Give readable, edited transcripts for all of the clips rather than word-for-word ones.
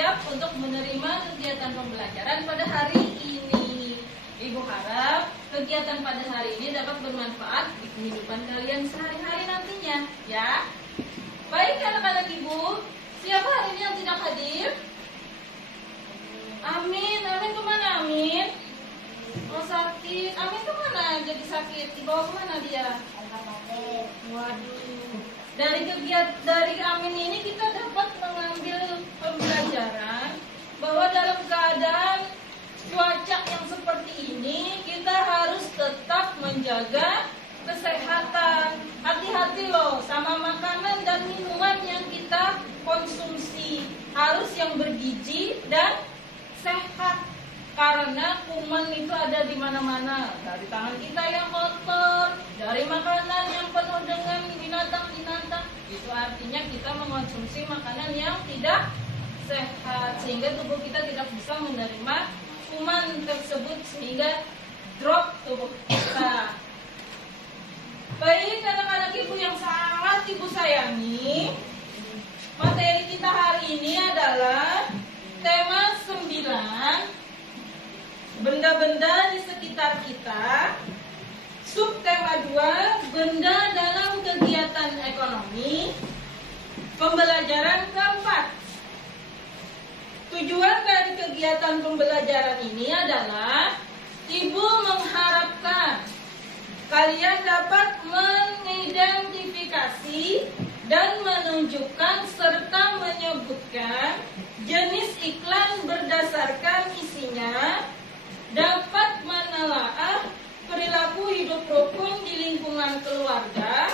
siap untuk menerima kegiatan pembelajaran pada hari ini. Ibu harap kegiatan pada hari ini dapat bermanfaat di kehidupan kalian sehari-hari nantinya, ya. Baik anak-anak ibu, siapa hari ini yang tidak hadir? Amin, Amin kemana Amin? Oh sakit, Amin kemana jadi sakit? Dibawa kemana dia? Waduh. Dari Amin ini kita dapat mengambil pembelajaran bahwa dalam keadaan cuaca yang seperti ini kita harus tetap menjaga kesehatan. Hati-hati loh sama makanan dan minuman yang kita konsumsi. Harus yang bergizi dan sehat. Karena kuman itu ada di mana-mana. Dari tangan kita yang kotor, dari makanan yang penuh dengan binatang-binatang. Itu artinya kita mengonsumsi makanan yang tidak sehat. Sehingga tubuh kita tidak bisa menerima kuman tersebut. Sehingga drop tubuh kita. Baik anak-anak ibu yang sangat ibu sayangi, materi kita hari ini adalah tema 9, benda-benda di sekitar kita. Subtema 2, benda dalam kegiatan ekonomi. Pembelajaran keempat. Tujuan dari kegiatan pembelajaran ini adalah Ibu mengharapkan kalian dapat mengidentifikasi dan menunjukkan serta menyebutkan jenis iklan berdasarkan isinya, dapat menelaah perilaku hidup rukun di lingkungan keluarga,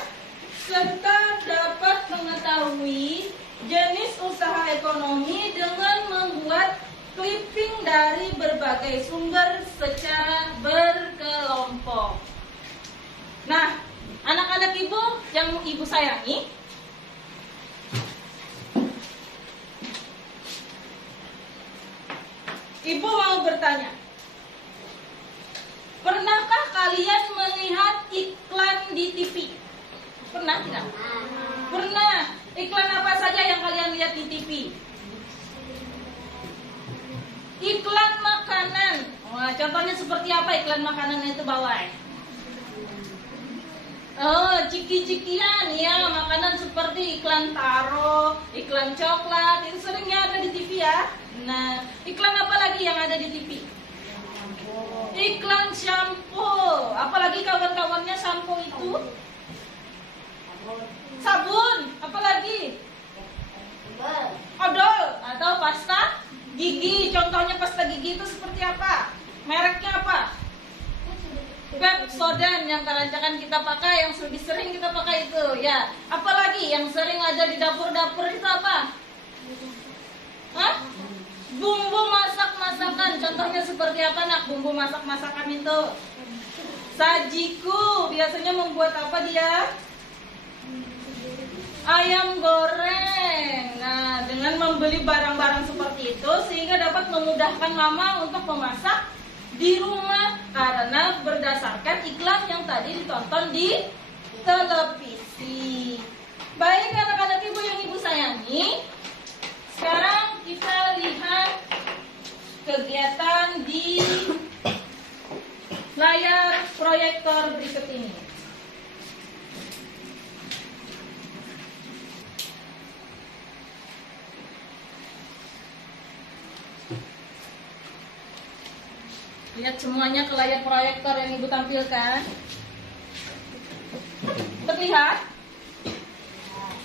serta dapat mengetahui jenis usaha ekonomi dengan membuat clipping dari berbagai sumber secara berkelompok. Nah, anak-anak ibu yang ibu sayangi, ibu mau bertanya, pernahkah kalian melihat iklan di TV? Pernah tidak? Pernah. Iklan apa saja yang kalian lihat di TV? Iklan makanan. Wah, contohnya seperti apa iklan makanan itu bawah? Oh, ciki-cikian ya, makanan seperti iklan taro, iklan coklat, itu seringnya ada di TV ya. Nah, iklan apa lagi yang ada di TV? Iklan shampoo. Apalagi kawan-kawannya shampoo itu? Sabun. Apalagi? Odol atau pasta gigi. Contohnya pasta gigi itu seperti apa? Mereknya apa? Pepsodent yang kerancakan kita pakai, yang lebih sering kita pakai itu ya. Apalagi yang sering ada di dapur-dapur itu apa? Hah? Bumbu masak-masakan. Contohnya seperti apa nak bumbu masak-masakan itu? Sajiku. Biasanya membuat apa dia? Ayam goreng. Nah, dengan membeli barang-barang seperti itu sehingga dapat memudahkan mama untuk memasak di rumah karena berdasarkan iklan yang tadi ditonton di televisi. Baik anak-anak ibu yang ibu sayangi, sekarang kita lihat kegiatan di layar proyektor berikut ini. Lihat semuanya ke layar proyektor yang ibu tampilkan. Terlihat?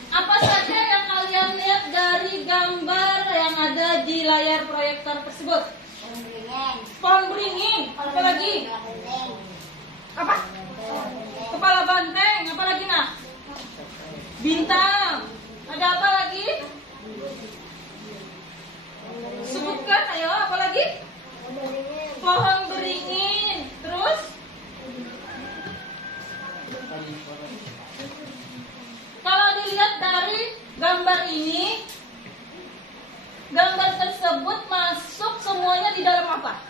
Apa saja yang kalian lihat dari gambar yang ada di layar proyektor tersebut? Pohon beringin. Apa lagi? Apa? Kepala banteng. Apa lagi nak? Bintang. Ada apa lagi? Sebutkan, ayo. Apa lagi? Pohon beringin. Terus? Kalau dilihat dari gambar ini, gambar tersebut masuk semuanya di dalam apa?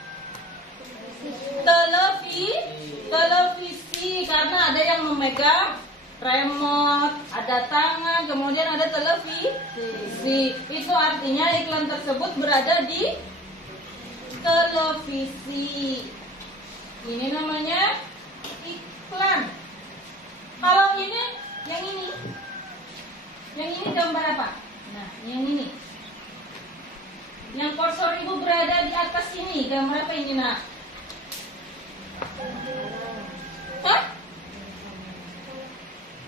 Televisi, karena ada yang memegang remote, ada tangan, kemudian ada televisi. Itu artinya iklan tersebut berada di televisi. Ini namanya iklan. Kalau ini, yang ini gambar apa? Nah, yang ini. Yang kursor ibu berada di atas ini, gambar apa ini, nak? Hah?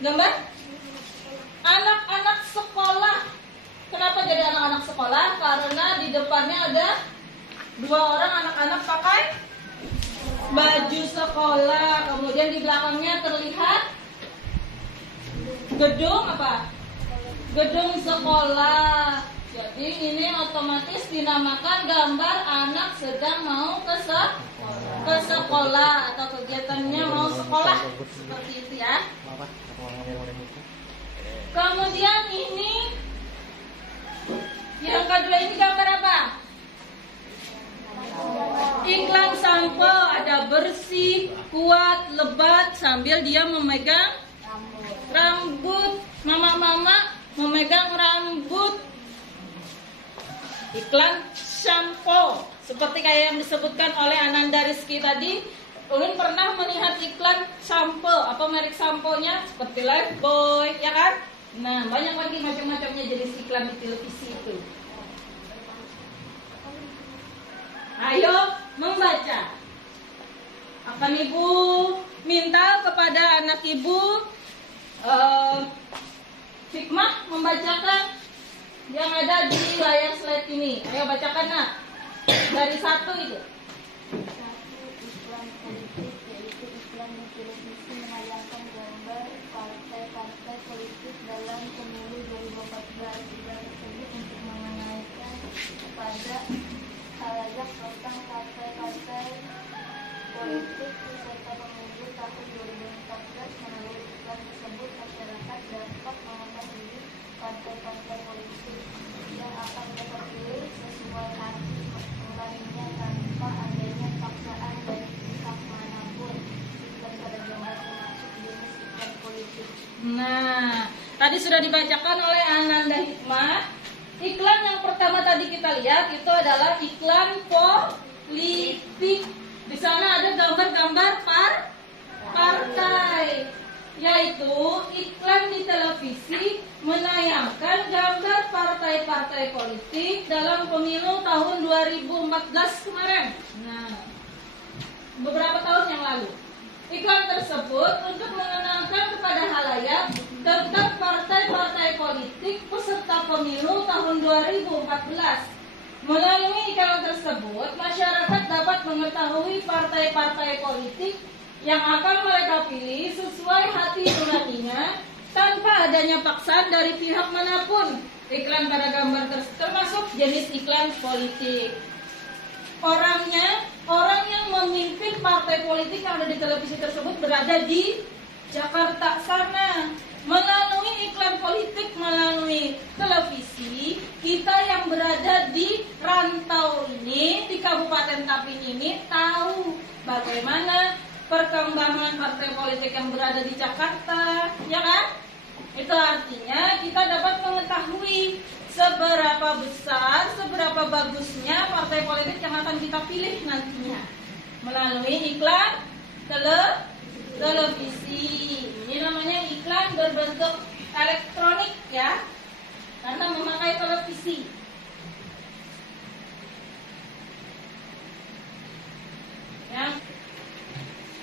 Gambar? Anak-anak sekolah. Kenapa jadi anak-anak sekolah? Karena di depannya ada 2 orang anak-anak pakai baju sekolah. Kemudian di belakangnya terlihat gedung apa? Gedung sekolah. Jadi ini otomatis dinamakan gambar anak sedang mau ke sekolah atau kegiatannya mau sekolah, seperti itu ya. Kemudian ini yang kedua, ini gambar apa? Iklan sampo, ada bersih, kuat, lebat sambil dia memegang rambut. Mama-mama memegang rambut. Iklan shampoo, seperti kayak yang disebutkan oleh Ananda Rizky tadi. Ulun pernah melihat iklan shampoo, apa merek sampo-nya? Seperti Lifebuoy, ya kan? Nah, banyak lagi macam-macamnya jenis iklan di televisi itu. Ayo membaca. Akan ibu minta kepada anak ibu hikmah membacakan yang ada di layar slide ini. Ayo bacakan, nak. Dari 1 itu. Iklan politik, yaitu iklan di televisi menayangkan gambar partai-partai politik dalam pemilu 2014. Iklan tersebut untuk mengenalkan kepada khalayak tentang partai-partai politik peserta pemilu tahun 2014. Melalui iklan tersebut, masyarakat dapat mengetahui partai-partai politik yang akan terpilih sesuai hati nuraninya tanpa adanya paksaan dari pihak manapun. Iklan pada gambar termasuk jenis iklan politik. Nah, tadi sudah dibacakan oleh Ananda Hikmah. Iklan yang pertama tadi kita lihat itu adalah iklan politik. Di sana ada gambar-gambar partai, yaitu iklan di televisi menayangkan gambar partai-partai politik dalam pemilu tahun 2014 kemarin. Nah, beberapa tahun yang lalu. Iklan tersebut untuk mengenalkan kepada halayak tentang partai-partai politik peserta pemilu tahun 2014. Melalui iklan tersebut, masyarakat dapat mengetahui partai-partai politik yang akan mereka pilih sesuai hati nuraninya tanpa adanya paksaan dari pihak manapun. Iklan pada gambar termasuk jenis iklan politik. Orang yang memimpin partai politik yang ada di televisi tersebut berada di Jakarta sana. Melalui iklan politik, melalui televisi, kita yang berada di rantau ini, di Kabupaten Tapin ini, tahu bagaimana perkembangan partai politik yang berada di Jakarta, ya kan? Itu artinya kita dapat mengetahui seberapa besar, seberapa bagusnya partai politik yang akan kita pilih nantinya melalui iklan televisi. Ini namanya iklan berbentuk elektronik ya, karena memakai televisi.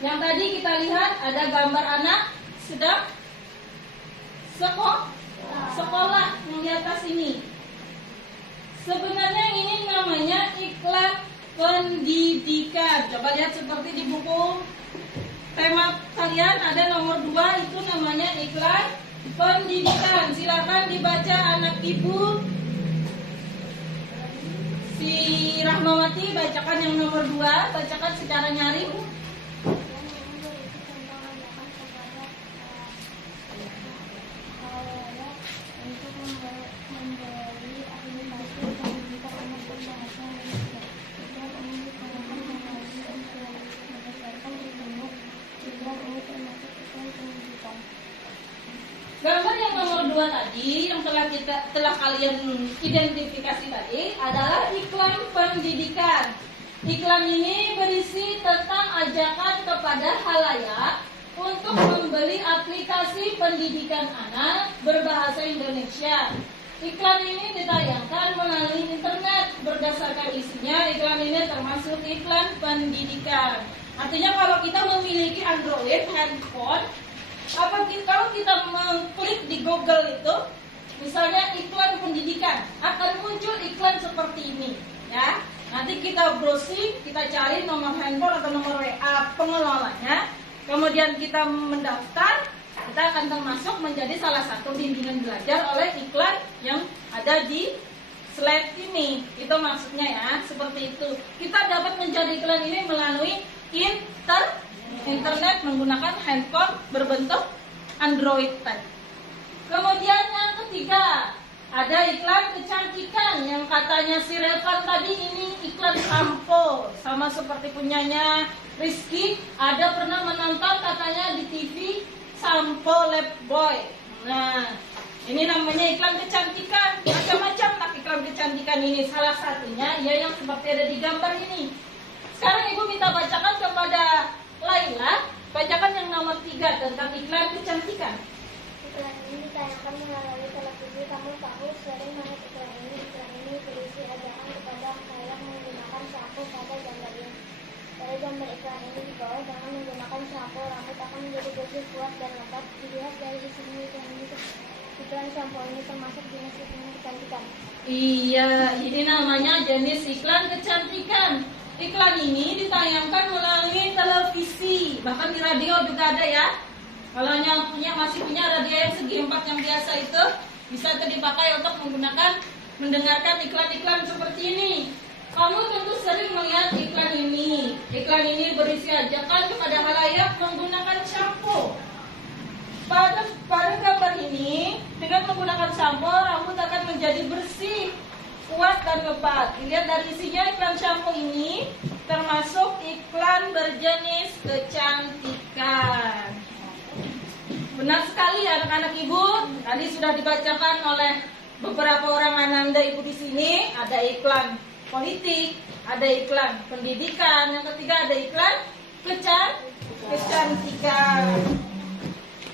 Yang tadi kita lihat ada gambar anak sedang sekolah yang di atas ini. Sebenarnya ini namanya iklan pendidikan. Coba lihat seperti di buku tema kalian ada nomor 2, itu namanya iklan pendidikan. Silakan dibaca anak ibu. Si Rahmawati bacakan yang nomor 2, bacakan secara nyaring. Gambar yang kedua tadi yang telah kalian identifikasi tadi adalah iklan pendidikan. Iklan ini berisi tentang ajakan kepada halayak untuk membeli aplikasi pendidikan anak berbahasa Indonesia. Iklan ini ditayangkan melalui internet. Berdasarkan isinya, iklan ini termasuk iklan pendidikan. Artinya kalau kita memiliki Android handphone, kalau kita mengklik di Google itu, misalnya iklan pendidikan, akan muncul iklan seperti ini, ya. Nanti kita browsing, kita cari nomor handphone atau nomor WA pengelolanya, kemudian kita mendaftar, kita akan termasuk menjadi salah satu bimbingan belajar oleh iklan yang ada di slide ini. Itu maksudnya ya, seperti itu. Kita dapat menjadi iklan ini melalui internet menggunakan handphone berbentuk Android tadi. Kemudian yang ketiga, ada iklan kecantikan yang katanya si Revan tadi ini iklan sampo, sama seperti punyanya Rizky. Ada pernah menonton katanya di TV sampo Lab Boy. Nah, ini namanya iklan kecantikan. Macam-macam lah iklan kecantikan ini. Salah satunya ya yang seperti ada di gambar ini. Sekarang Ibu minta bacakan kepada Laila, bacakan yang nomor 3 tentang iklan kecantikan. Iklan ini ditayangkan melalui televisi. Kamu tahu sering banget iklan ini. Iklan ini berisi ajakan kepada halayak menggunakan sampo pada gambar ini. Pada gambar iklan ini di bawah, jangan menggunakan sampo, rambut akan menjadi bersih, kuat, dan lebat. Dilihat dari sini, iklan sampo ini termasuk jenis iklan kecantikan. Iya, ini namanya jenis iklan kecantikan. Iklan ini ditayangkan melalui televisi, bahkan di radio juga ada ya. Kalau yang masih punya radio yang segi 4 yang biasa itu, bisa dipakai untuk mendengarkan iklan-iklan seperti ini. Kamu tentu sering melihat iklan ini. Iklan ini berisi ajakan kepada halayak menggunakan shampoo. Pada gambar ini, dengan menggunakan shampoo, rambut akan menjadi bersih, kuat, dan lebat. Dilihat dari isinya, iklan shampoo ini termasuk iklan berjenis kecantikan. Benar sekali anak-anak Ibu. Tadi sudah dibacakan oleh beberapa orang Ananda Ibu di sini. Ada iklan politik, ada iklan pendidikan, yang ketiga ada iklan kecantikan.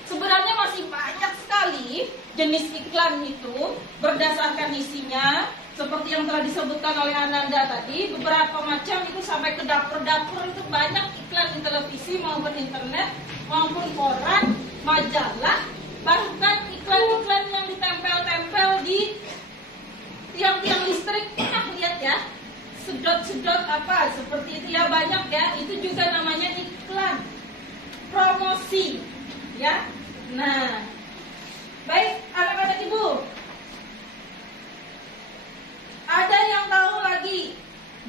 Sebenarnya masih banyak sekali jenis iklan itu berdasarkan isinya. Seperti yang telah disebutkan oleh Ananda tadi, beberapa macam itu sampai ke dapur-dapur itu banyak iklan di televisi maupun internet maupun koran, majalah, bahkan iklan-iklan yang ditempel-tempel di tiang-tiang listrik. Kita lihat ya, sedot-sedot apa seperti itu ya, banyak ya. Itu juga namanya iklan promosi ya. Nah, baik anak-anak Ibu, ada yang tahu lagi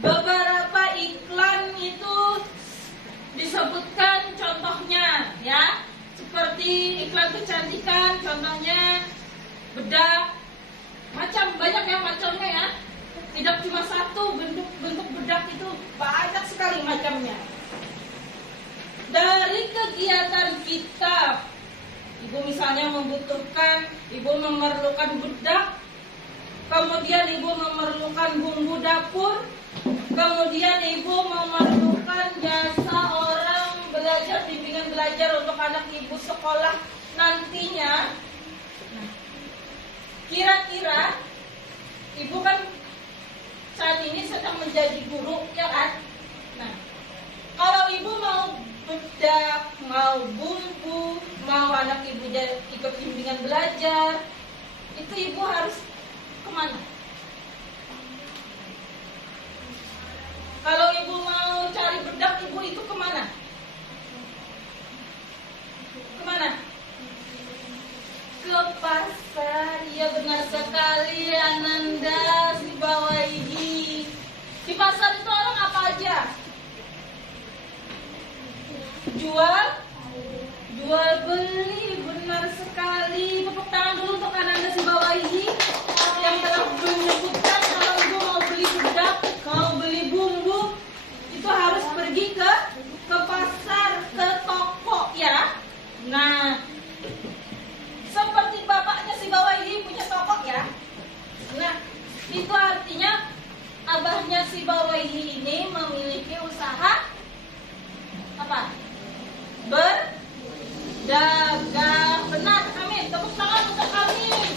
beberapa iklan itu disebutkan contohnya ya, seperti iklan kecantikan, contohnya bedak, banyak ya macamnya ya. Tidak cuma satu bentuk bedak, itu banyak sekali macamnya. Dari kegiatan kita, Ibu misalnya Ibu memerlukan bedak, kemudian Ibu memerlukan bumbu dapur, kemudian Ibu memerlukan jasa orang belajar, bimbingan belajar untuk anak Ibu sekolah nantinya. Kira-kira Ibu kan saat ini sedang menjadi guru, ya kan? Nah, kalau Ibu mau bedak, mau bumbu, mau anak Ibu ikut bimbingan belajar, itu Ibu harus kemana? Kalau Ibu mau cari bedak, Ibu itu kemana? Kemana? Ke pasar. Iya benar sekali Ananda Sibawaihi. Di pasar itu orang apa aja? Jual beli, benar sekali. Tepuk tangan dulu untuk Ananda Sibawaihi yang telah menyebutkan kalau Ibu mau beli bedak, mau beli bumbu, itu harus pergi ke pasar, ke toko ya. Nah, seperti bapaknya Sibawaihi Berdagang. Benar, amin. Tepuk tangan untuk amin.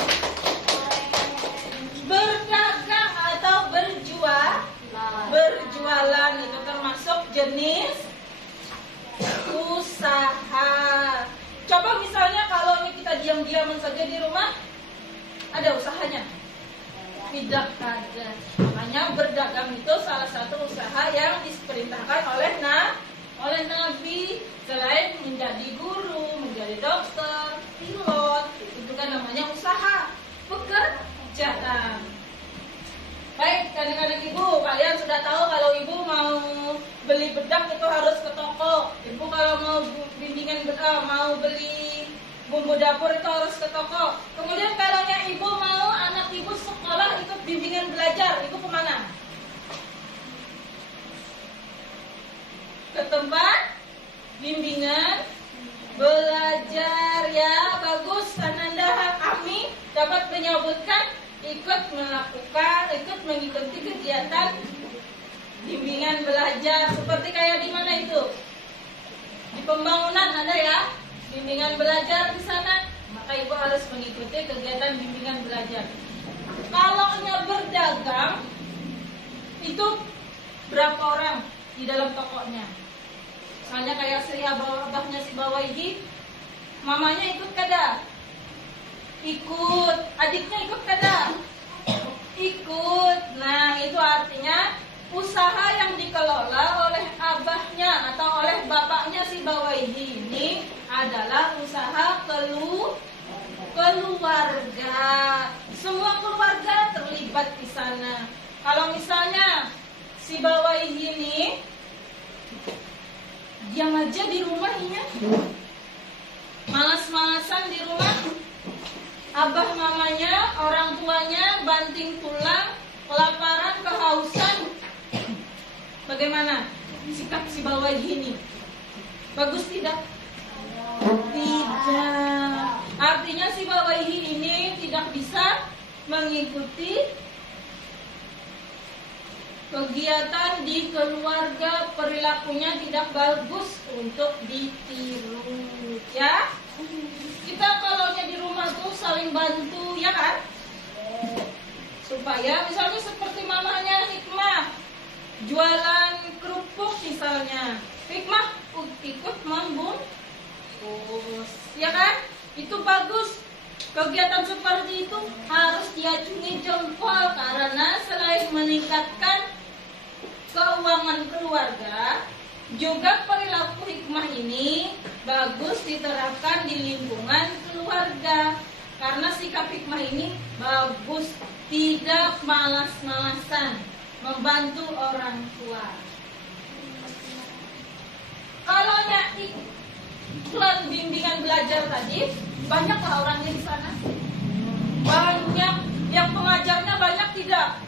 Berdagang atau berjualan itu termasuk jenis usaha. Coba misalnya kalau ini kita diam-diam saja di rumah, ada usahanya? Tidak ada. Makanya berdagang itu salah satu usaha yang diperintahkan oleh Nabi. Selain menjadi guru, menjadi dokter, pilot, itu juga namanya usaha, pekerjaan. Baik, adik-adik ibu, kalian sudah tahu kalau ibu mau beli bedak itu harus ke toko. Ibu kalau mau bimbingan bedak, mau beli bumbu dapur itu harus ke toko. Kemudian kalau ibu mau anak ibu sekolah ikut bimbingan belajar, ibu kemana? Ke tempat bimbingan belajar, ya. Bagus, Ananda Ami dapat menyebutkan ikut mengikuti kegiatan bimbingan belajar. Seperti kayak di mana itu? Di pembangunan ada ya bimbingan belajar di sana, maka ibu harus mengikuti kegiatan bimbingan belajar. Kalau berdagang itu berapa orang di dalam tokonya? Misalnya kayak Sri abahnya si Bawaihi, mamanya ikut kada? Ikut. Adiknya ikut kada? Ikut. Nah, itu artinya usaha yang dikelola oleh abahnya atau oleh bapaknya si Bawaihi ini adalah usaha keluarga. Semua keluarga terlibat di sana. Kalau misalnya si Bawaihi ini diam aja di rumahnya, malas-malasan di rumah, abah mamanya, orang tuanya banting tulang, kelaparan, kehausan, bagaimana sikap si Bawaihi ini? Bagus tidak? Tidak. Artinya si Bawaihi ini tidak bisa mengikuti kegiatan di keluarga, perilakunya tidak bagus untuk ditiru, ya. Kita kalau di rumah tuh saling bantu, ya kan? Supaya misalnya seperti mamanya Hikmah jualan kerupuk misalnya, Hikmah ikut membungkus, ya kan? Itu bagus. Kegiatan seperti itu harus diacungi jempol karena selain meningkatkan keuangan keluarga, juga perilaku Hikmah ini bagus diterapkan di lingkungan keluarga. Karena sikap Hikmah ini bagus, tidak malas-malasan, membantu orang tua. Kalau iklan bimbingan belajar tadi, banyaklah orangnya di sana. Banyak, yang pengajarnya banyak tidak?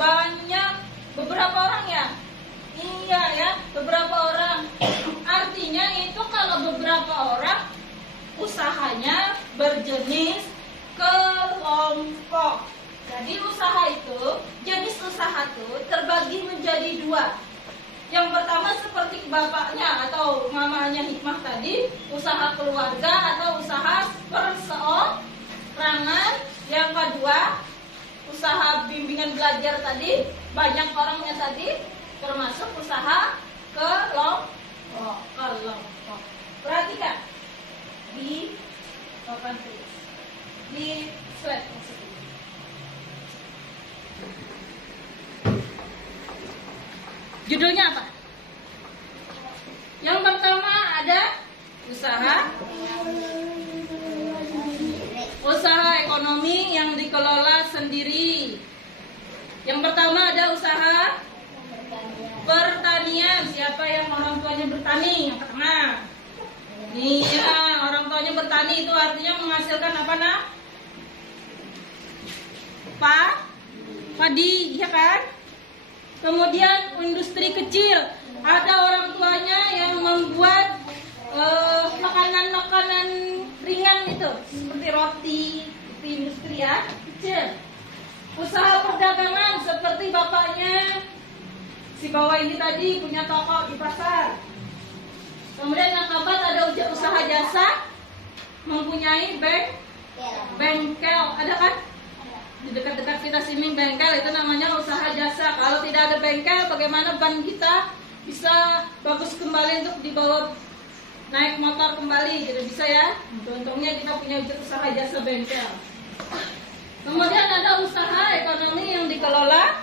Banyak. Beberapa orang ya? Iya ya, beberapa orang. Artinya itu kalau beberapa orang usahanya berjenis kelompok. Jadi usaha itu, jenis usaha itu terbagi menjadi dua. Yang pertama seperti bapaknya atau mamanya Hikmah tadi, usaha keluarga atau usaha perseorangan. Yang kedua, usaha bimbingan belajar tadi, banyak orangnya tadi, termasuk usaha kelompok. Perhatikan di papan tulis, di slide tersebut. Judulnya apa? Yang pertama ada usaha ekonomi yang dikelola sendiri. Yang pertama ada usaha pertanian. Siapa yang orang tuanya bertani? Yang pertama. Iya, orang tuanya bertani itu artinya menghasilkan apa nak? Padi, ya kan? Kemudian industri kecil, ada orang tuanya yang membuat makanan-makanan ringan itu, seperti roti, itu industri ya, kecil. Usaha perdagangan seperti bapaknya si Bawaihi tadi punya toko di pasar. Kemudian yang keempat ada usaha jasa mempunyai bengkel, ada kan? Di dekat-dekat kita sini bengkel, itu namanya usaha jasa. Kalau tidak ada bengkel, bagaimana ban kita bisa bagus kembali untuk dibawa naik motor kembali, gitu bisa ya? Untungnya kita punya usaha jasa bengkel. Kemudian ada usaha ekonomi yang dikelola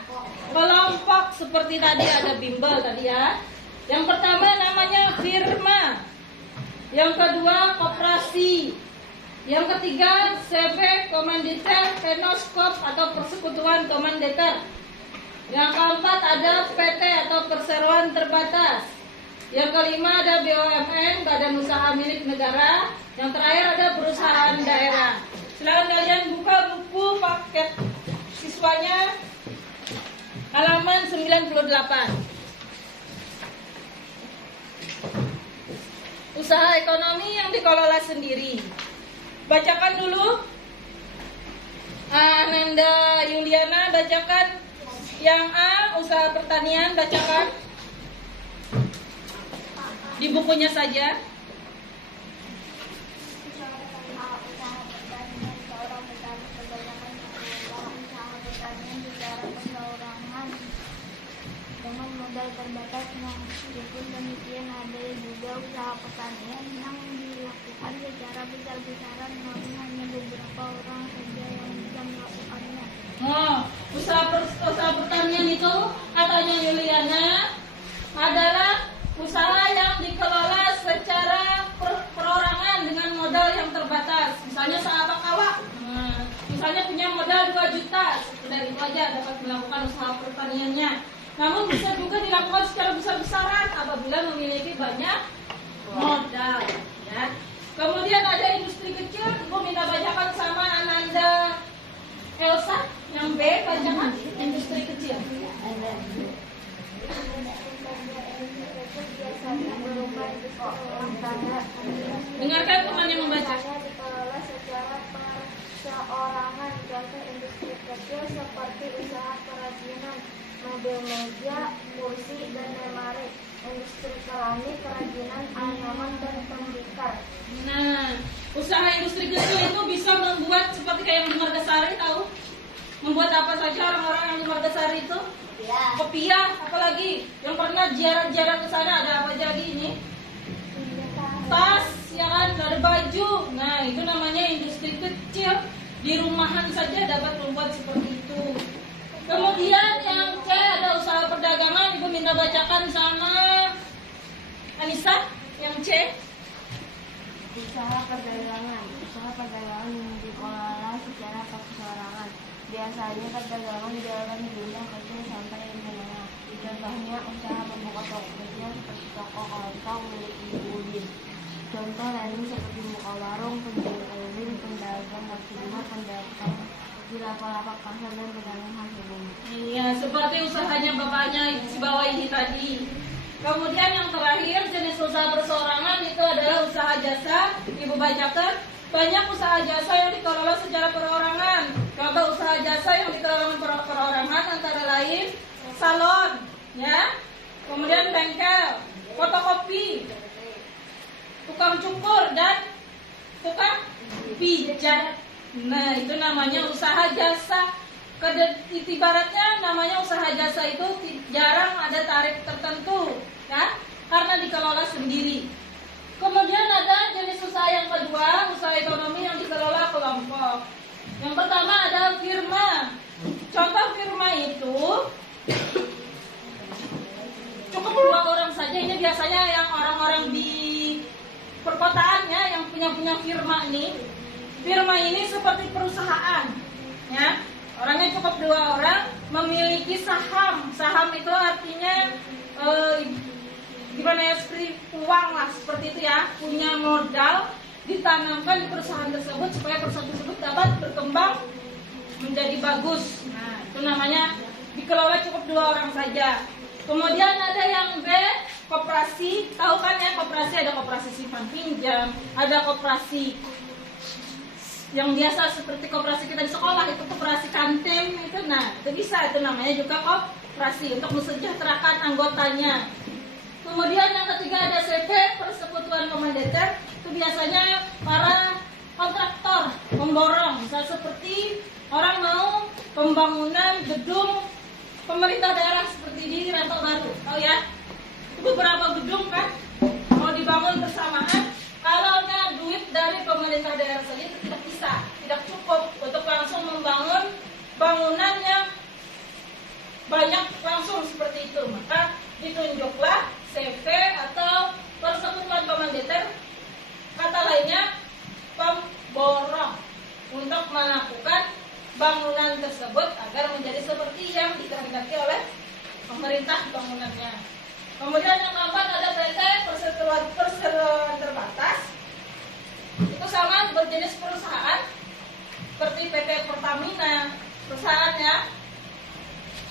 kelompok seperti tadi, ada bimbel tadi ya. Yang pertama namanya firma, yang kedua koperasi, yang ketiga CB komanditer penoskop atau persekutuan komanditer, yang keempat ada PT atau perseroan terbatas, yang kelima ada BUMN badan usaha milik negara, yang terakhir ada perusahaan daerah. Silakan kalian buka buku paket siswanya halaman 98. Usaha ekonomi yang dikelola sendiri. Bacakan dulu. Ananda Yuliana bacakan. Yang A, usaha pertanian, bacakan. Di bukunya saja. Dengan modal terbatas, meskipun demikian ada juga usaha pertanian yang dilakukan secara besar-besaran, namun hanya beberapa orang saja yang bisa melakukannya. Usaha pertanian itu katanya Yuliana adalah usaha yang dikelola secara perorangan dengan modal yang terbatas. Misalnya sahabat kawak, misalnya punya modal 2 juta, dari itu aja dapat melakukan usaha pertaniannya. Namun bisa juga dilakukan secara besar-besaran apabila memiliki banyak modal. Ya. Kemudian ada industri kecil, Ibu minta bacakan sama Ananda Elsa. Yang B bacakan industri kecil. Dengarkan teman yang membaca. Dikelola secara perseorangan, contoh industri kecil seperti usaha kerajinan, mobil meja, kursi, dan lemari, industri keramik, kerajinan anyaman, dan tembikar. Nah, usaha industri kecil itu bisa membuat seperti kayak yang di Margasari, tahu? Membuat apa saja orang-orang yang di Margasari itu? Kopiah, apalagi yang pernah jarang-jarang ke sana, ada apa jadi ini? Tas, ya kan, ada baju. Nah, itu namanya industri kecil. Di rumahan saja dapat membuat seperti itu. Kemudian yang C ada usaha perdagangan. Ibu minta bacakan sama Anissa. Yang C. Usaha perdagangan yang dikelola secara perseorangan. Biasanya perdagangan dilakukan di bidang kecil sampai menengah. Contohnya usaha membuka toko kecil seperti toko kelontong milik Ibu Udin. Contoh lain seperti buka warung, penjual keliling, pedagang kaki lima, pendatang di lapak-lapak pasar, dan pedagang hasil bumi. Iya, seperti usahanya bapaknya si bawah ini tadi. Kemudian yang terakhir jenis usaha perseorangan itu adalah usaha jasa. Ibu bacakan. Banyak usaha jasa yang dikelola secara perorangan. Contoh usaha jasa yang dikelola perorangan antara lain salon, ya, kemudian bengkel, fotokopi, tukang cukur, dan tukang pijat. Nah, itu namanya usaha jasa. Ibaratnya namanya usaha jasa itu jarang ada tarif tertentu, ya, karena dikelola sendiri. Kemudian ada jenis usaha yang kedua, usaha ekonomi yang dikelola kelompok. Yang pertama ada firma. Contoh firma itu cukup 2 orang saja. Ini biasanya yang orang-orang di perkotaan, ya, yang punya firma ini. Firma ini seperti perusahaan, ya. Orangnya cukup 2 orang, memiliki saham. Saham itu artinya gimana ya, seperti uang lah, seperti itu ya. Punya modal ditanamkan di perusahaan tersebut supaya perusahaan tersebut dapat berkembang menjadi bagus. Nah, itu namanya dikelola cukup 2 orang saja. Kemudian ada yang B, koperasi. Tahu kan ya, koperasi ada koperasi simpan pinjam, ada koperasi yang biasa seperti koperasi kita di sekolah, itu koperasi kantin itu. Nah, itu bisa, itu namanya juga koperasi untuk mensejahterakan anggotanya. Kemudian yang ketiga ada CP, persekutuan komanditer. Itu biasanya para pembangunan gedung pemerintah daerah seperti di Rantau Baru. Tahu ya? Beberapa gedung kan mau dibangun bersamaan. Kalau duit dari pemerintah daerah saja itu tidak bisa, tidak cukup untuk langsung membangun bangunan yang banyak langsung seperti itu. Maka ditunjuklah CV atau persekutuan pemanditer, kata lainnya pemborong, untuk melakukan bangunan tersebut agar menjadi seperti yang dikehendaki oleh pemerintah bangunannya. Kemudian yang keempat ada PT Perseroan Terbatas. Itu sama berjenis perusahaan seperti PT Pertamina, perusahaannya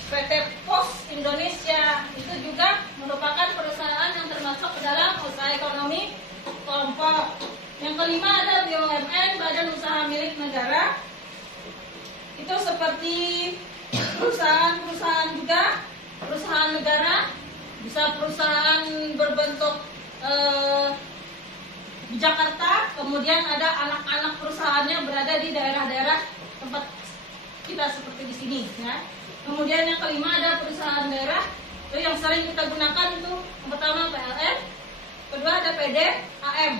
PT Pos Indonesia, itu juga merupakan perusahaan yang termasuk ke dalam usaha ekonomi kelompok. Yang kelima ada BUMN, badan usaha milik negara. Itu seperti perusahaan-perusahaan juga, perusahaan negara, bisa perusahaan berbentuk di Jakarta, kemudian ada anak-anak perusahaannya berada di daerah-daerah tempat kita seperti di sini, ya. Kemudian yang kelima ada perusahaan daerah, itu yang sering kita gunakan itu yang pertama PLN, kedua ada PDAM,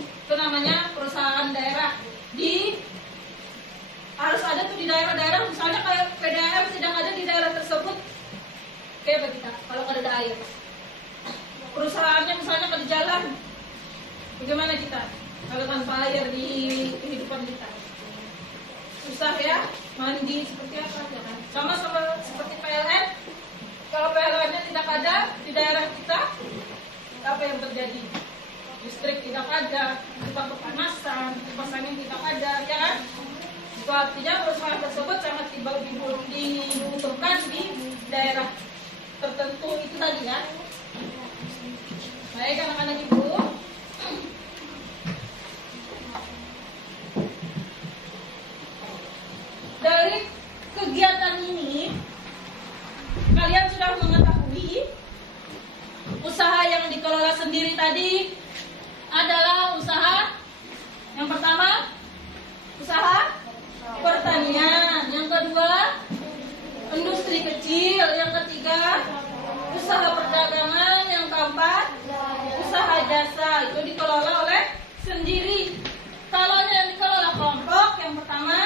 itu namanya perusahaan daerah. Harus ada tuh di daerah-daerah, misalnya kayak PDAM sedang ada di daerah tersebut, kayak kita kalau ada air, perusahaannya misalnya di jalan, bagaimana kita kalau tanpa air di kehidupan kita? Susah ya, mandi seperti apa ya kan? Sama seperti PLN. Kalau PLN-nya tidak ada di daerah kita, apa yang terjadi? Listrik tidak ada, kita kepanasan, kipas angin tidak ada, ya kan? Itu artinya perusahaan tersebut sangat dibutuhkan di daerah tertentu itu tadi ya. Baik anak-anak ibu. Dari kegiatan ini, kalian sudah mengetahui usaha yang dikelola sendiri tadi adalah usaha yang pertama, usaha pertanian, yang kedua, industri kecil, yang ketiga, usaha perdagangan, yang keempat, usaha jasa. Itu dikelola oleh sendiri. Kalau yang dikelola kelompok, yang pertama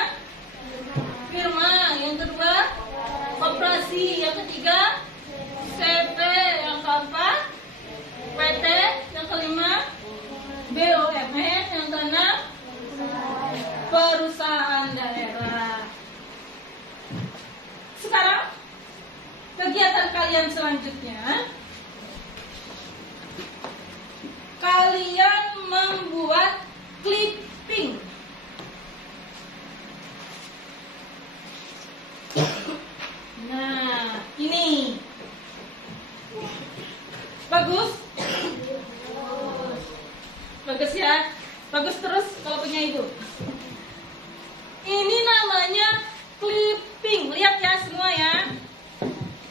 firma, yang kedua koperasi, yang ketiga CV, yang keempat PT, yang kelima BUMN, yang keenam perusahaan daerah. Sekarang kegiatan kalian selanjutnya, kalian membuat clipping. Nah, ini bagus, bagus ya, bagus terus kalau punya ibu. Ini namanya clipping, lihat ya semua ya.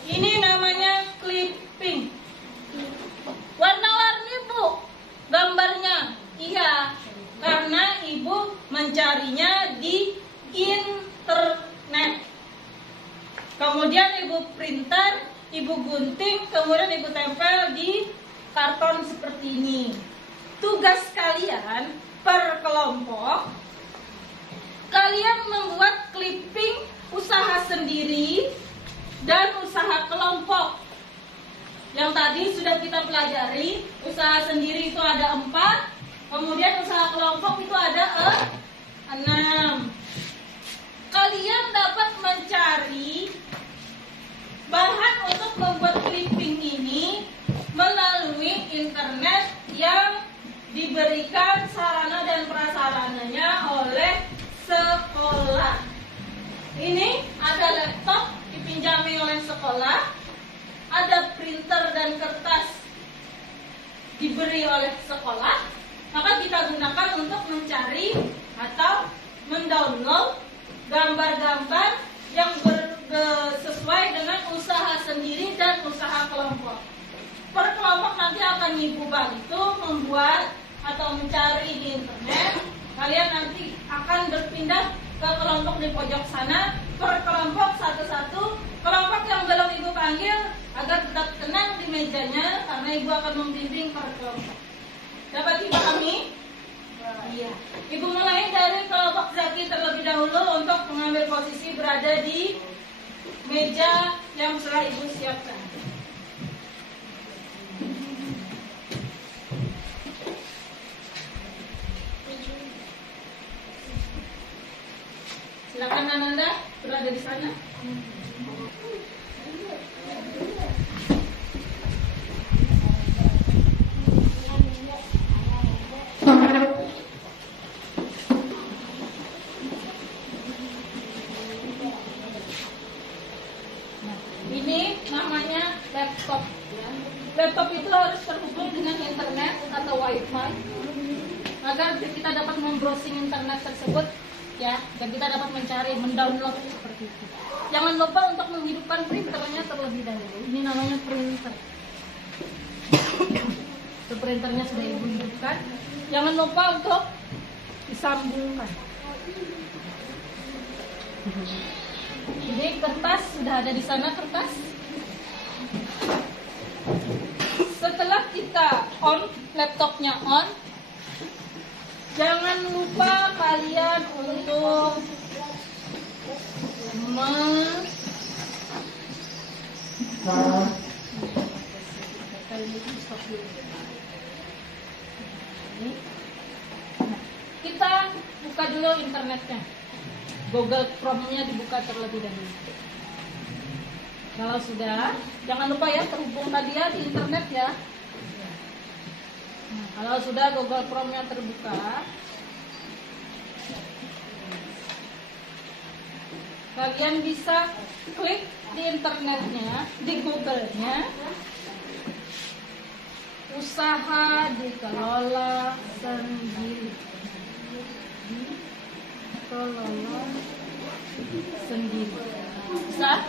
Ini namanya clipping. Warna-warni bu, gambarnya, iya, karena ibu mencarinya di internet. Kemudian ibu printer, ibu gunting, kemudian ibu tempel di karton seperti ini. Tugas kalian per kelompok, kalian membuat clipping usaha sendiri dan usaha kelompok. Yang tadi sudah kita pelajari, usaha sendiri itu ada 4, kemudian usaha kelompok itu ada 6. Kalian dapat mencari bahan untuk membuat clipping ini melalui internet yang diberikan sarana dan prasarananya oleh sekolah. Ini ada laptop dipinjami oleh sekolah, ada printer dan kertas diberi oleh sekolah, maka kita gunakan untuk mencari atau mendownload gambar-gambar yang sesuai dengan usaha sendiri dan usaha kelompok. Per kelompok nanti akan ibu bantu membuat atau mencari di internet. Kalian nanti akan berpindah ke kelompok di pojok sana per kelompok satu-satu. Kelompok yang belum ibu panggil agar tetap tenang di mejanya karena ibu akan membimbing per kelompok. Dapat dipahami? Iya. Ibu mulai dari kelompok Zaki terlebih dahulu untuk mengambil posisi berada di meja yang sudah ibu siapkan. Silakan Ananda berada di sana. Ini namanya laptop. Laptop itu harus terhubung dengan internet atau wifi agar kita dapat membrowsing internet tersebut, ya, dan kita dapat mencari, mendownload seperti itu. Jangan lupa untuk menghidupkan printernya terlebih dahulu. Ini namanya printer. Printernya sudah ibu hidupkan. Jangan lupa untuk disambungkan. Jadi kertas sudah ada di sana, kertas. Setelah kita on, laptopnya on, jangan lupa kalian untuk kita buka dulu internetnya. Google Chrome-nya dibuka terlebih dahulu. Kalau sudah, jangan lupa ya terhubung tadi ya di internet ya. Nah, kalau sudah Google Chrome-nya terbuka, kalian bisa klik di internetnya, di Google-nya, usaha dikelola sendiri. Dikelola sendiri. Bisa?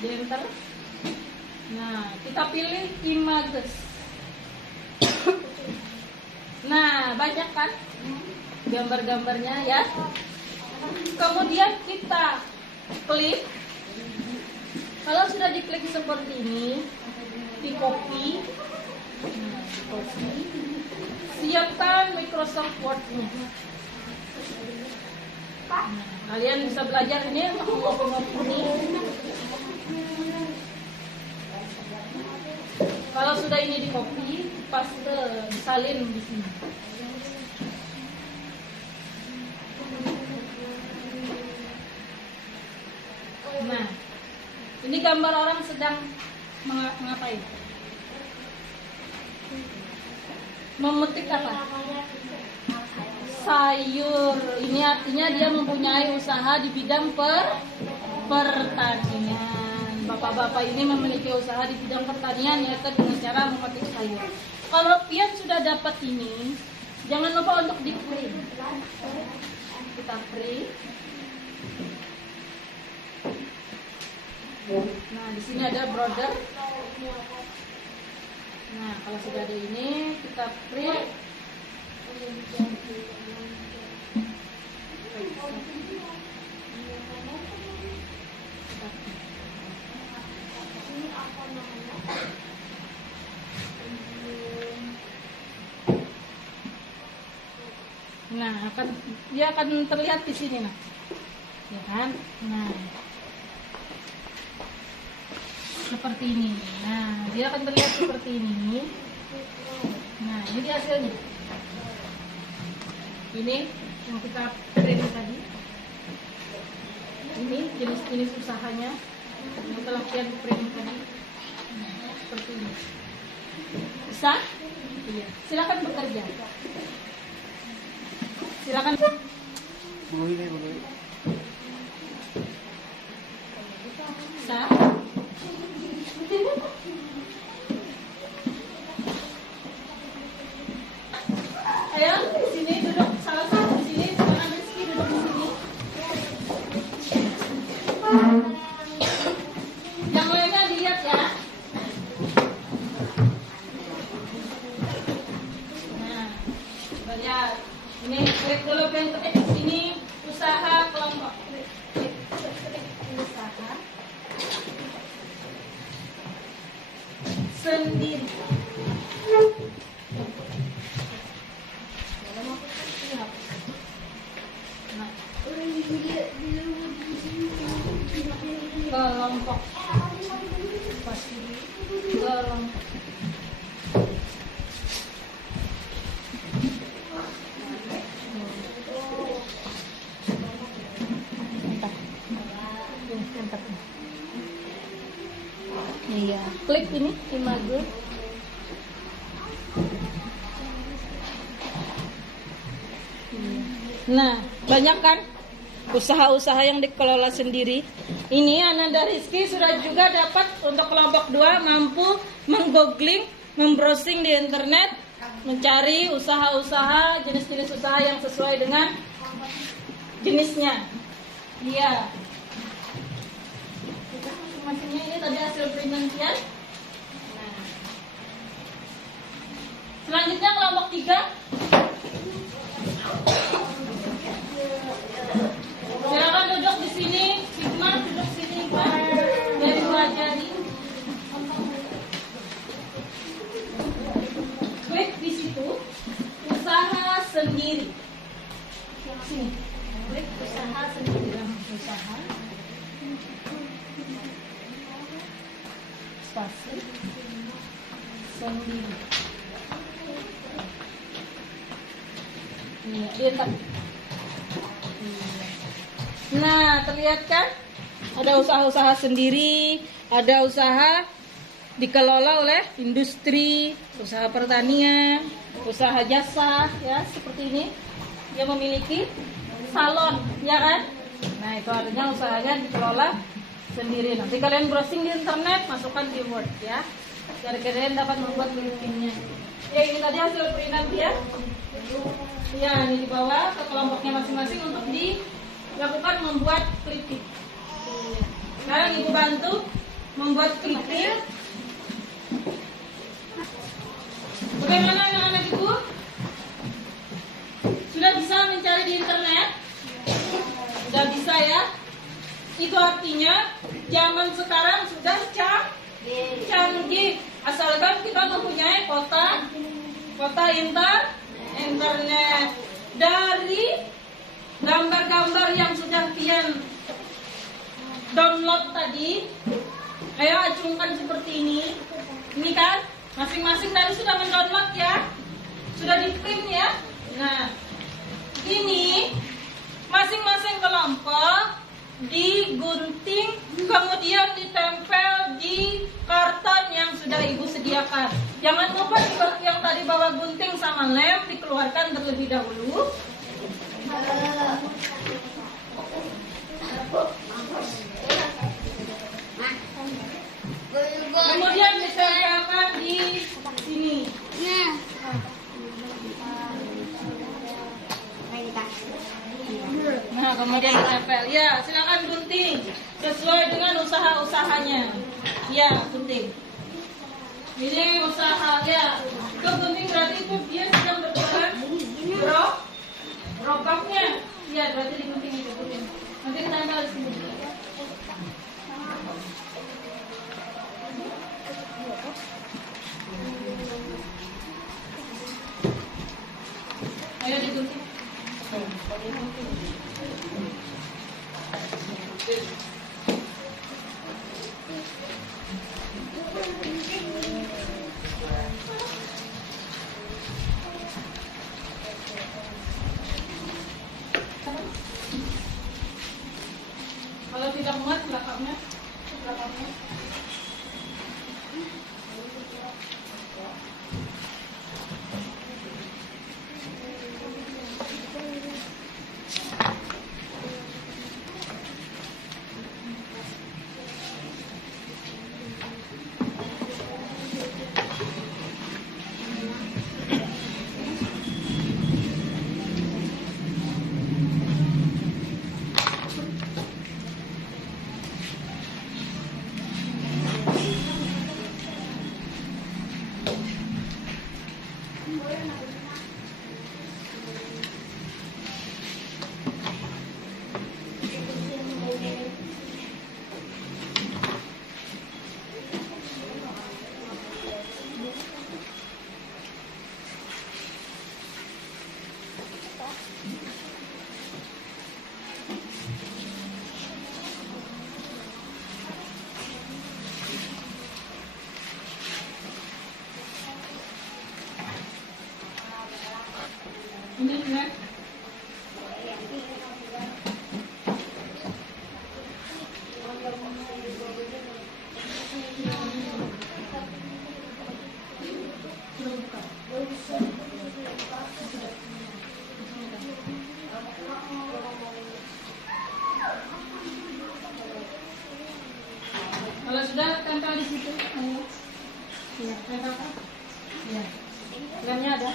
Di enter. Nah, kita pilih images. Nah, banyak kan gambar-gambarnya ya. Kemudian kita klik. Kalau sudah diklik seperti ini, di copy. Nah, di copy. Siapkan Microsoft Word-nya. Nah, kalian bisa belajar ini untuk mengopi ini. Kalau sudah ini di copy, paste, disalin di sini. Nah, ini gambar orang sedang ngapain? Memetik apa? Sayur. Ini artinya dia mempunyai usaha di bidang pertanian. Bapak-bapak ini memiliki usaha di bidang pertanian, yaitu dengan cara memetik sayur. Kalau pian sudah dapat ini, jangan lupa untuk di print. Kita print. Nah, di sini ada brother. Nah, kalau sudah ada ini, kita print. Nah, dia akan terlihat di sini, nah, ya kan? Nah, seperti ini. Nah, dia akan terlihat seperti ini. Nah, ini hasilnya. Ini yang kita print tadi. Ini jenis-jenis usahanya yang telah kita print tadi. Nah, seperti ini. Bisa? Iya. Silakan bekerja. Silakan. Bisa? Ayo, di sini duduk. Salah satu di sini, jangan Rizky duduk di sini. Yang lainnya dilihat ya. Nah, lihat. Ini klik dulu di sini usaha kelompok. Klik. sendiri. Nah, kelompok pasti kelompok. Iya, klik ini Image. Nah, banyak kan usaha-usaha yang dikelola sendiri. Ini Ananda Rizky sudah juga dapat untuk kelompok 2 mampu menggoogling, membrowsing di internet, mencari usaha-usaha, jenis-jenis usaha yang sesuai dengan jenisnya. Iya. Masing-masingnya ini tadi hasil penelitian. Nah. Selanjutnya kelompok 3. Silakan duduk di sini, Hikmah duduk sini, Hikmah. Dari pelajari. Klik di situ, usaha sendiri. Sini, klik usaha sendiri. Usaha. Spasi sendiri. Iya, lihat. Nah, terlihat kan? Ada usaha-usaha sendiri, ada usaha dikelola oleh industri, usaha pertanian, usaha jasa, ya seperti ini. Dia memiliki salon, ya kan? Nah, itu artinya usahanya dikelola sendiri. Nanti kalian browsing di internet, masukkan keyword ya. Jadi kalian dapat membuat LinkedIn-nya. Ya, ini tadi hasil penelitian. Ya, ini dibawa ke kelompoknya masing-masing untuk dilakukan membuat clipping. Sekarang Ibu bantu membuat clipping. Bagaimana anak-anak Ibu? Sudah bisa mencari di internet? Sudah bisa ya? Itu artinya zaman sekarang sudah canggih. Asalkan kita mempunyai kota internet. Dari gambar-gambar yang sudah kalian download tadi, ayo acungkan seperti ini. Ini kan masing-masing tadi sudah mendownload ya, sudah di print ya. Nah, ini masing-masing kelompok digunting, kemudian ditempel di karton yang sudah Ibu sediakan. Jangan lupa yang tadi bawa gunting sama lem dikeluarkan terlebih dahulu. Kemudian ditempelkan di sini. Nah, kemudian ditempel. Ya, silakan gunting sesuai dengan usaha-usahanya. Ya, gunting. Ini usaha ya. Itu gunting berarti itu dia sedang berjualan gerobaknya. Ya, berarti digunting itu gunting. Nanti ditempel di sini. Ayo digunting. Kalau tidak muat belakangnya. Ini kan? Kalau sudah tempel di situ, ayo. Ya, tempelkan. Ya. Lemnya ada.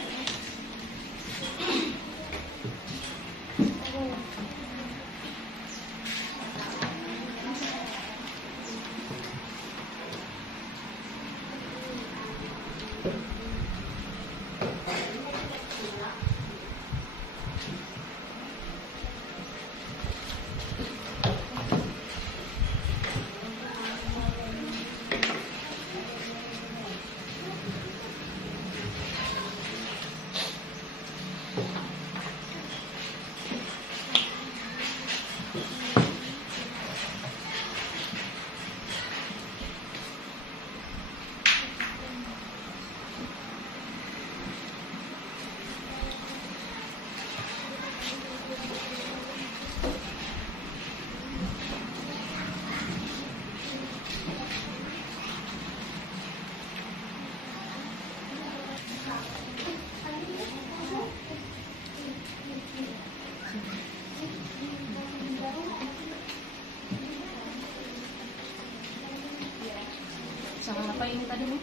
Sama apa ini tadi, Bu?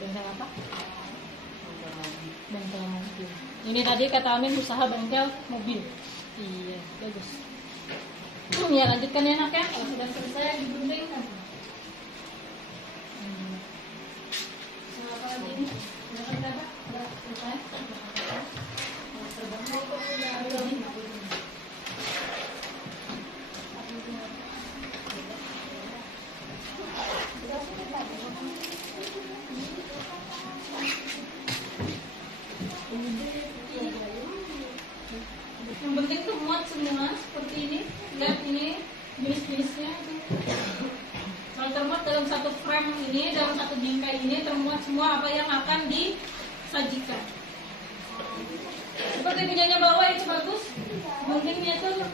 Bengkel apa? Bengkel mobil. Ini tadi kata Amin usaha bengkel mobil. Iya, bagus. Ya, lanjutkan ya, Nak ya. Kalau sudah selesai digunting kan. Apa lagi ini? Sudah berapa? Sudah selesai. Yang penting tuh muat semua seperti ini. Lihat ini jenis-jenisnya itu. Kalau termuat dalam satu frame ini, dalam satu bingkai ini termuat semua apa yang akan disajikan. Seperti punyanya bawah itu bagus. Guntingnya tuh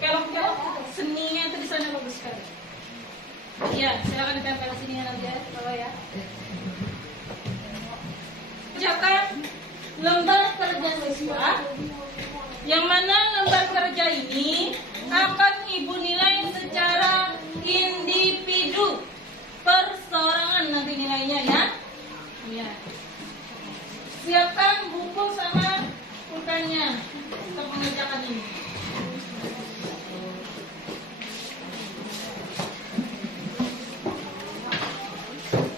kelok-kelok, seninya itu di sana bagus sekali. Ya, silakan ditempel sini nanti ya, bawah ya. Kerjakan lembar kerja siswa, yang mana lembar kerja ini akan Ibu nilai secara individu perseorangan nanti nilainya ya. Iya. Siapkan buku sama pulpennya untuk mengerjakan ini.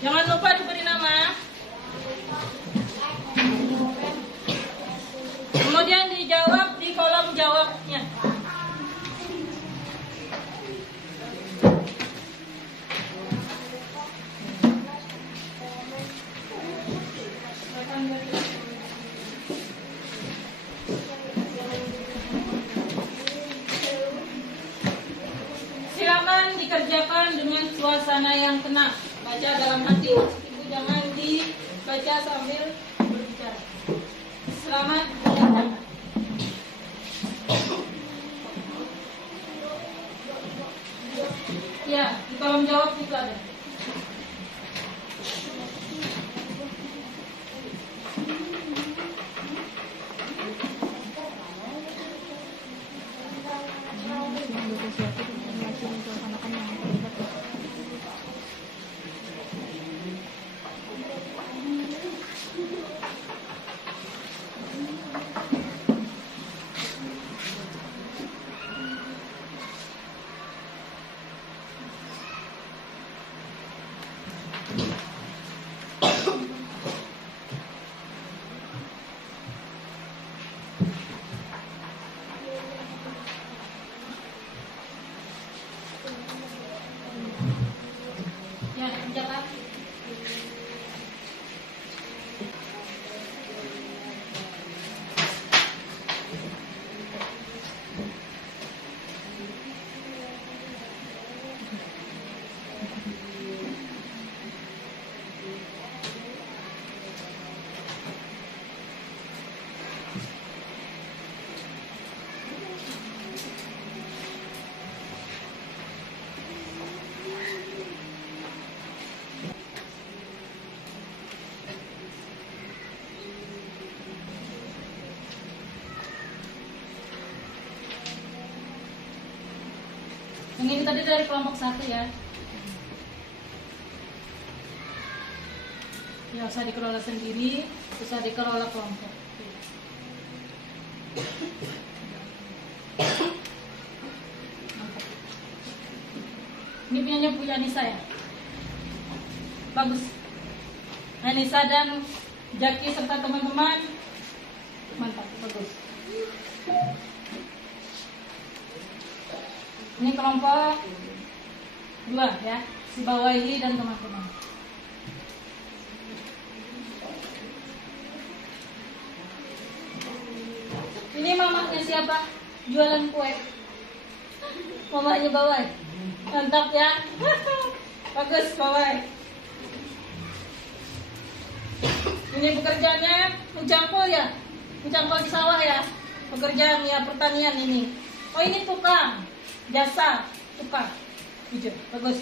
Jangan lupa diberi nama. Kemudian dijawab di kolom jawabnya. Silakan dikerjakan dengan suasana yang tenang. Baca dalam hati. Ibu jangan dibaca sambil berbicara. Selamat mengerjakan. Ya, di kolom jawab itu ada. Yang ini tadi dari kelompok 1 ya. Ya usah dikelola sendiri, usah dikelola kelompok. Ini punyanya Bu Yanisa ya? Bagus. Anissa dan Jaki serta teman-teman. Mantap, bagus. Ini kelompok 2 ya, si Bawahi dan teman-teman. Ini mamanya siapa? Jualan kue. Mamanya Bawahi. Mantap ya. Bagus Bawahi. Ini pekerjaannya mencangkul ya, mencangkul di sawah ya, pekerjaan ya pertanian ini. Oh ini tukang, jasa, tukang, hijau, bagus,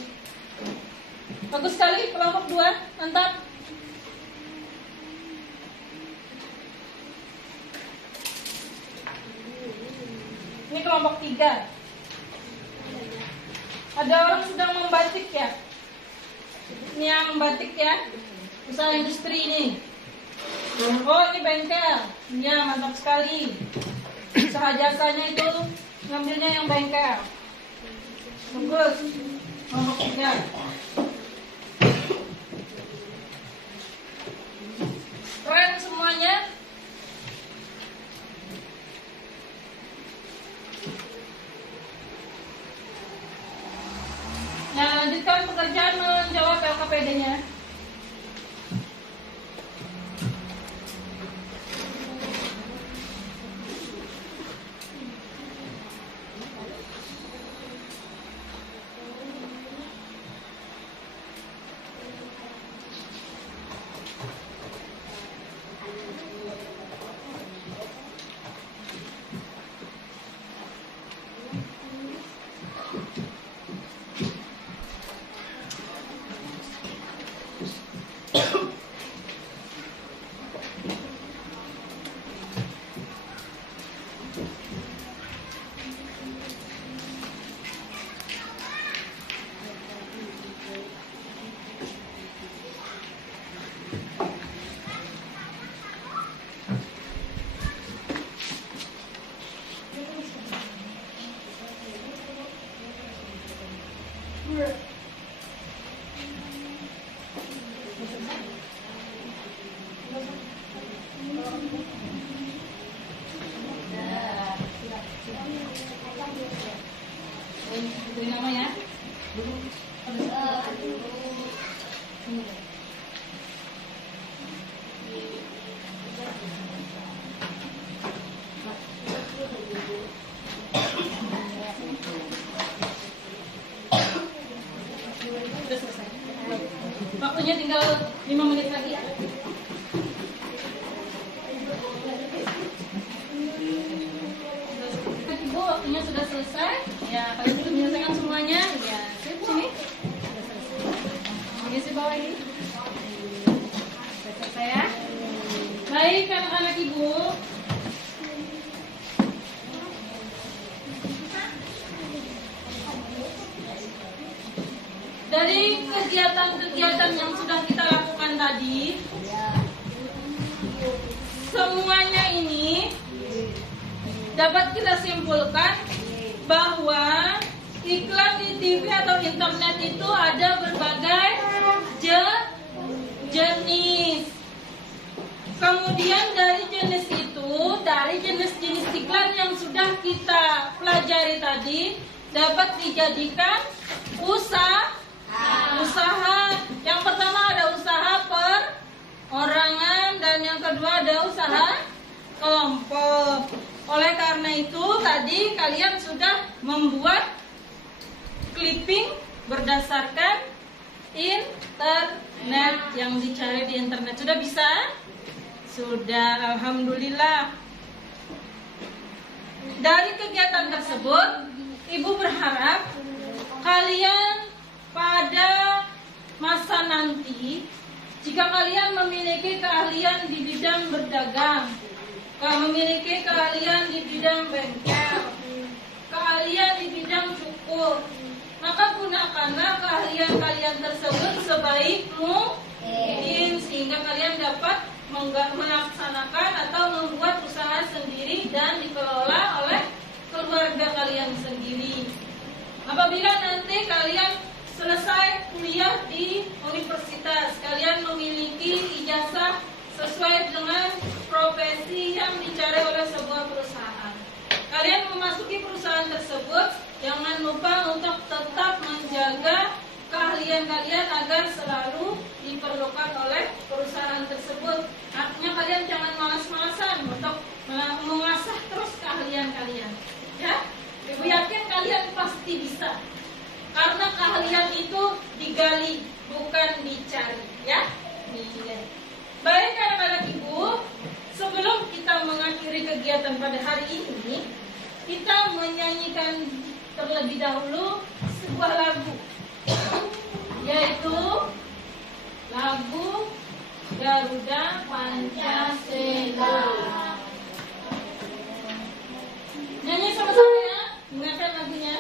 bagus sekali kelompok 2, mantap. Ini kelompok 3. Ada orang sedang membatik ya, ini yang membatik ya, usaha industri ini. Oh ini bengkel, ya mantap sekali. Usaha jasanya itu ngambilnya yang bengkel. Bagus. Nomor 3. Keren semuanya. Nah lanjutkan pekerjaan menjawab LKPD-nya. Beri nama ya. Sudah selesai. Waktunya tinggal 5 menit lagi ya. Ibu, waktunya sudah selesai. Ya, kalian sudah menyelesaikan semuanya. Ya, sip sini. Sudah selesai. Ini si bawah ini. Sudah selesai ya. Baik, anak-anak ibu. Dari kegiatan-kegiatan yang sudah kita lakukan tadi, semuanya ini dapat kita simpulkan bahwa iklan di TV atau internet itu ada berbagai jenis. Kemudian dari jenis itu, dari jenis-jenis iklan yang sudah kita pelajari tadi, dapat dijadikan usaha. Yang pertama ada usaha perorangan dan yang kedua ada usaha kelompok. Oleh karena itu tadi kalian sudah membuat clipping berdasarkan internet yang dicari di internet. Sudah bisa? Sudah, alhamdulillah. Dari kegiatan tersebut, Ibu berharap kalian pada masa nanti, jika kalian memiliki keahlian di bidang berdagang, memiliki keahlian di bidang bengkel, kalian di bidang cukur. Maka gunakanlah keahlian kalian tersebut sebaik mungkin sehingga kalian dapat melaksanakan atau membuat usaha sendiri dan dikelola oleh keluarga kalian sendiri. Apabila nanti kalian selesai kuliah di universitas, kalian memiliki ijazah sesuai dengan profesi yang dicari oleh sebuah perusahaan. Kalian memasuki perusahaan tersebut, jangan lupa untuk tetap menjaga keahlian kalian agar selalu diperlukan oleh perusahaan tersebut. Artinya kalian jangan malas-malasan untuk mengasah terus keahlian kalian. Ya, Ibu yakin kalian pasti bisa. Karena keahlian itu digali, bukan dicari. Ya, baik anak-anak Ibu, sebelum kita mengakhiri kegiatan pada hari ini, kita menyanyikan terlebih dahulu sebuah lagu, yaitu lagu Garuda Pancasila. Nyanyi sama-sama ya, dengarkan lagunya.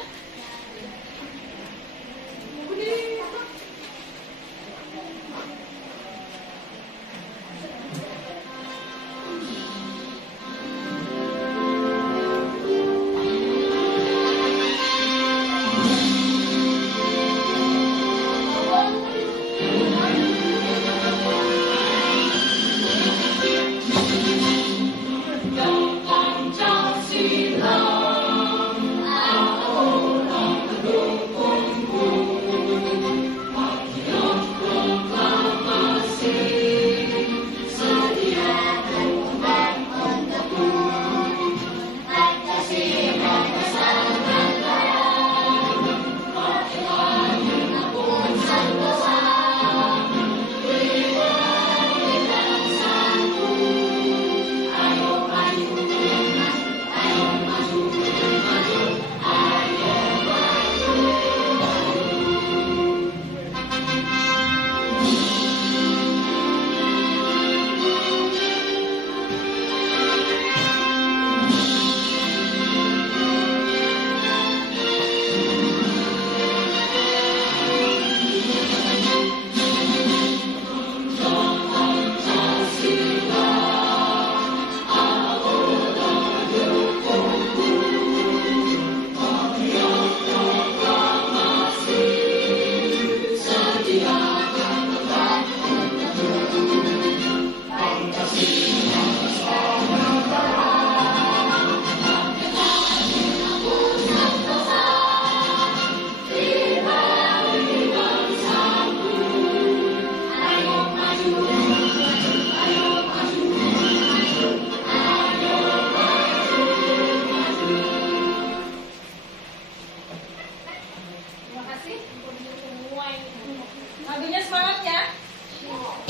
Lagunya semangat ya.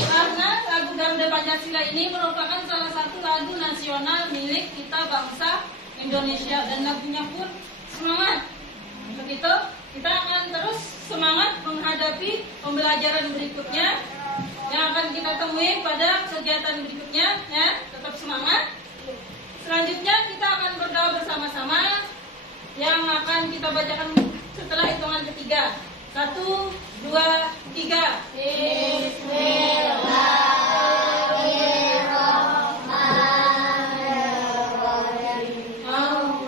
Karena lagu Garuda Pancasila ini merupakan salah satu lagu nasional milik kita bangsa Indonesia dan lagunya pun semangat. Untuk itu kita akan terus semangat menghadapi pembelajaran berikutnya yang akan kita temui pada kegiatan berikutnya ya. Tetap semangat. Selanjutnya kita akan berdoa bersama-sama yang akan kita bacakan setelah hitungan ketiga. 1, 2, 3. Bismillahirrahmanirrahim.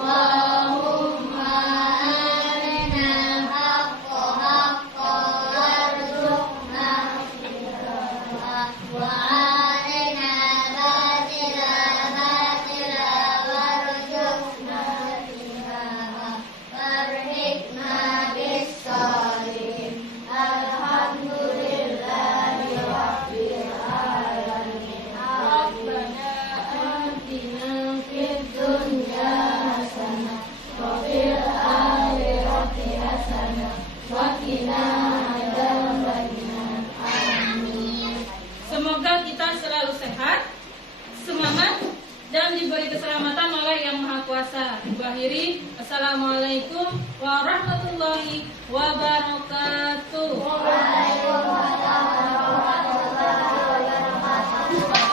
Allahumma arinal haqqa haqqan warzuqna ittiba'ah wa arinal batila batila warzuqna ittiba'ah warhikna bis-shalihin. Alhamdulillahi rabbil alamin. Rabbana atina fid dunya hasanah wa fil akhirati hasanah wa qina adzabannar. Amin. Semoga kita selalu sehat, semangat, dan diberi keselamatan oleh Yang Maha Kuasa. Ibu akhiri, Assalamualaikum warahmatullahi wabarakatuh.